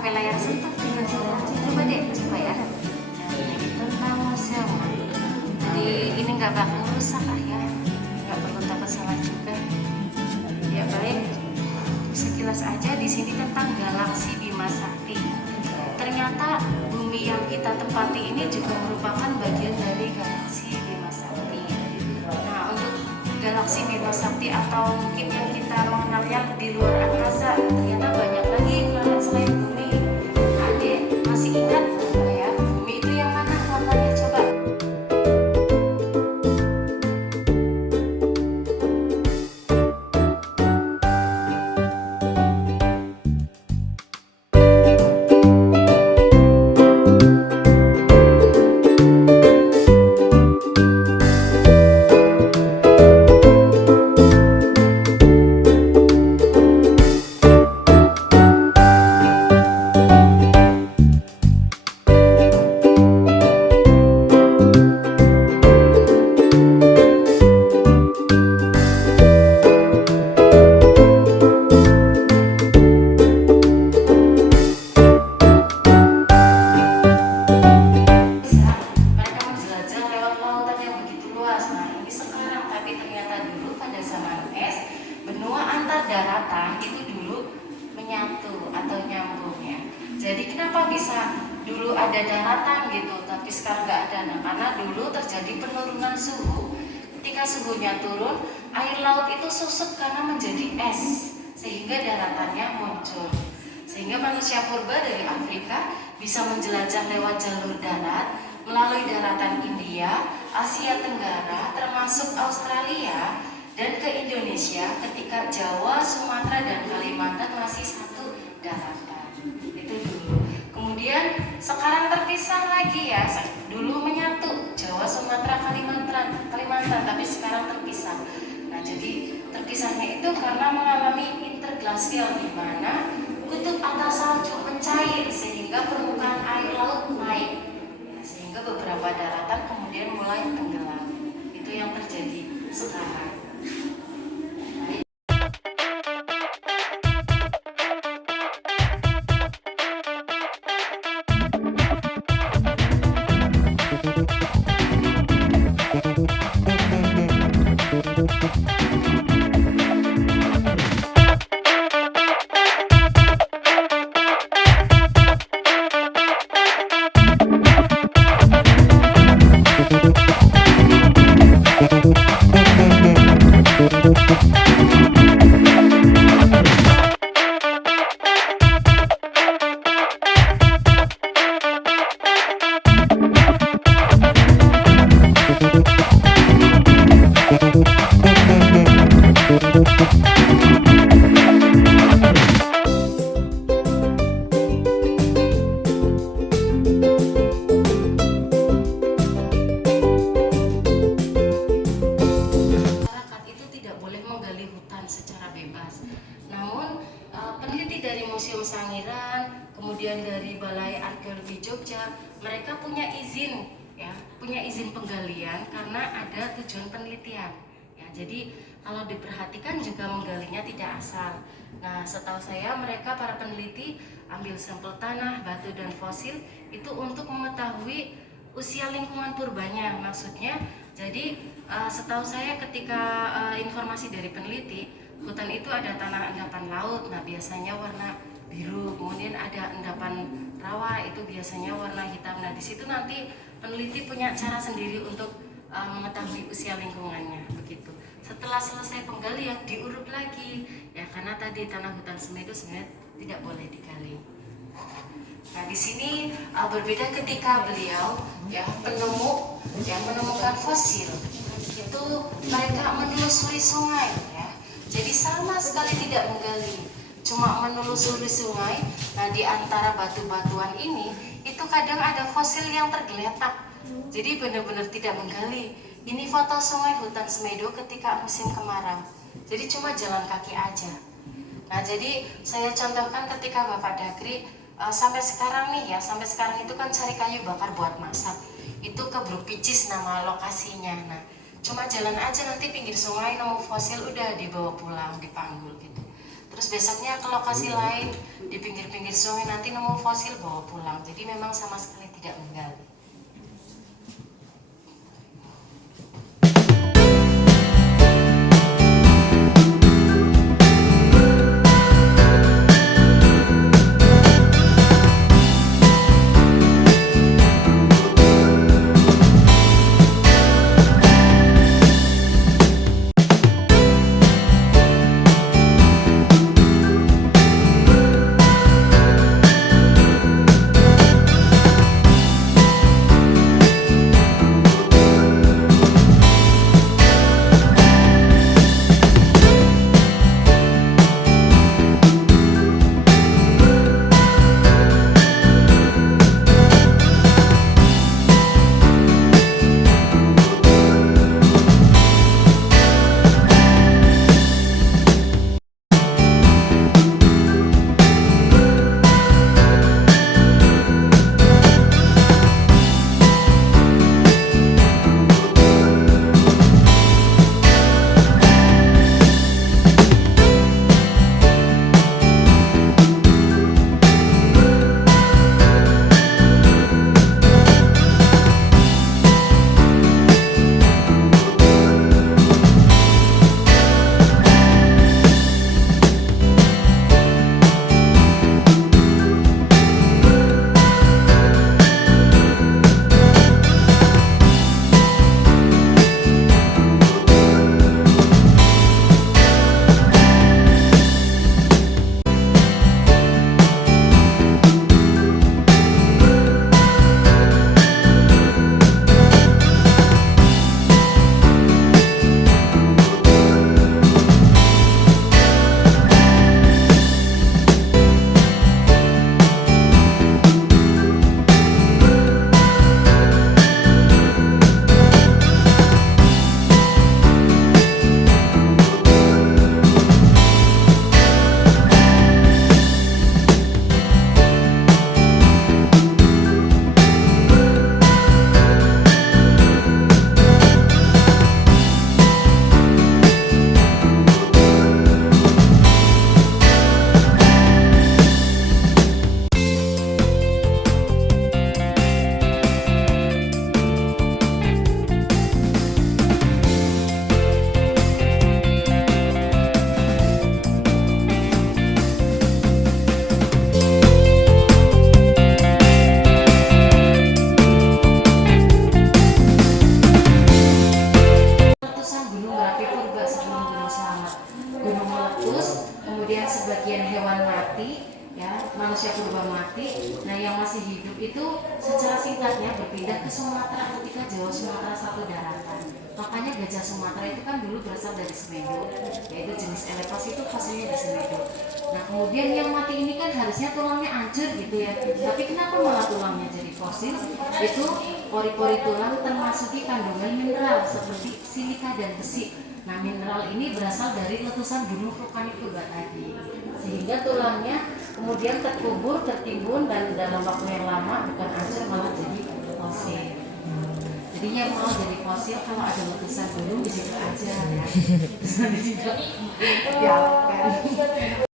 sampai layar sentuh tinggal coba deh coba ya. Tentang museum. Jadi ini nggak bakal rusak ya, nggak perlu takut salah juga. Ya baik, sekilas aja di sini tentang galaksi Bima Sakti. Ternyata bumi yang kita tempati ini juga merupakan bagian dari galaksi Bima Sakti. Nah, untuk galaksi Bima Sakti atau mungkin yang kita mengenalnya di luar angkasa, ternyata banyak lagi planet selain bumi. Nah, Adik masih ingat nggak ya, bumi itu yang mana warnanya coba? Daratan itu dulu menyatu atau nyambung ya. Jadi kenapa bisa dulu ada daratan gitu, tapi sekarang nggak ada? Nah, karena dulu terjadi penurunan suhu. Ketika suhunya turun, air laut itu susut karena menjadi es, sehingga daratannya muncul. Sehingga manusia purba dari Afrika bisa menjelajah lewat jalur darat melalui daratan India, Asia Tenggara, termasuk Australia, dan ke Indonesia ketika Jawa, Sumatera, dan Kalimantan masih satu daratan. Itu dulu. Kemudian sekarang terpisah lagi ya. Dulu menyatu Jawa, Sumatera, Kalimantan, tapi sekarang terpisah. Nah, jadi terpisahnya itu karena mengalami interglasial, di mana kutub atas salju mencair sehingga permukaan air laut naik. Ya, sehingga beberapa daratan kemudian mulai tenggelam. Itu yang terjadi sekarang. Secara bebas. Namun peneliti dari Museum Sangiran, kemudian dari Balai Arkeologi Jogja, mereka punya izin ya, punya izin penggalian karena ada tujuan penelitian. Ya, jadi kalau diperhatikan juga menggalinya tidak asal. Nah, setahu saya mereka para peneliti ambil sampel tanah, batu dan fosil itu untuk mengetahui usia lingkungan purbanya. Maksudnya jadi setahu saya ketika informasi dari peneliti, hutan itu ada tanah endapan laut, nah biasanya warna biru, kemudian ada endapan rawa, itu biasanya warna hitam. Nah, di situ nanti peneliti punya cara sendiri untuk mengetahui usia lingkungannya begitu. Setelah selesai penggalian diuruk lagi ya, karena tadi tanah hutan semedo sebenarnya tidak boleh digali. Nah, di sini berbeda ketika beliau ya penemu yang menemukan fosil itu mereka menelusuri sungai ya. Jadi sama sekali tidak menggali, cuma menelusuri sungai. Nah, di antara batu-batuan ini itu kadang ada fosil yang tergeletak. Jadi benar-benar tidak menggali. Ini foto sungai hutan semedo ketika musim kemarau. Jadi cuma jalan kaki aja. Nah, jadi saya contohkan ketika Bapak Dagri sampai sekarang nih ya, sampai sekarang itu kan cari kayu bakar buat masak. Itu ke Bruk Picis nama lokasinya. Nah, cuma jalan aja, nanti pinggir sungai nemu fosil udah dibawa pulang, dipanggul gitu. Terus besoknya ke lokasi lain di pinggir-pinggir sungai, nanti nemu fosil bawa pulang. Jadi memang sama sekali tidak menggali. Gunung meletus, kemudian sebagian hewan mati, ya manusia purba mati. Nah yang masih hidup itu secara singkatnya berpindah ke Sumatera ketika Jawa Sumatera satu daratan. Makanya gajah Sumatera itu kan dulu berasal dari Semedo, yaitu jenis elephas itu fosilnya di Semedo. Nah kemudian yang mati ini kan harusnya tulangnya hancur gitu ya, tapi kenapa malah tulangnya jadi fosil? Itu pori-pori tulang termasuki kandungan mineral seperti silika dan besi. Nah mineral ini berasal dari letusan gunung vulkanik purba tadi, sehingga tulangnya kemudian terkubur, tertimbun, dan dalam waktu yang lama bukan hancur malah jadi fosil. Jadi yang mau jadi fosil kalau ada letusan gunung di situ aja ya. Terus nanti juga ya kan.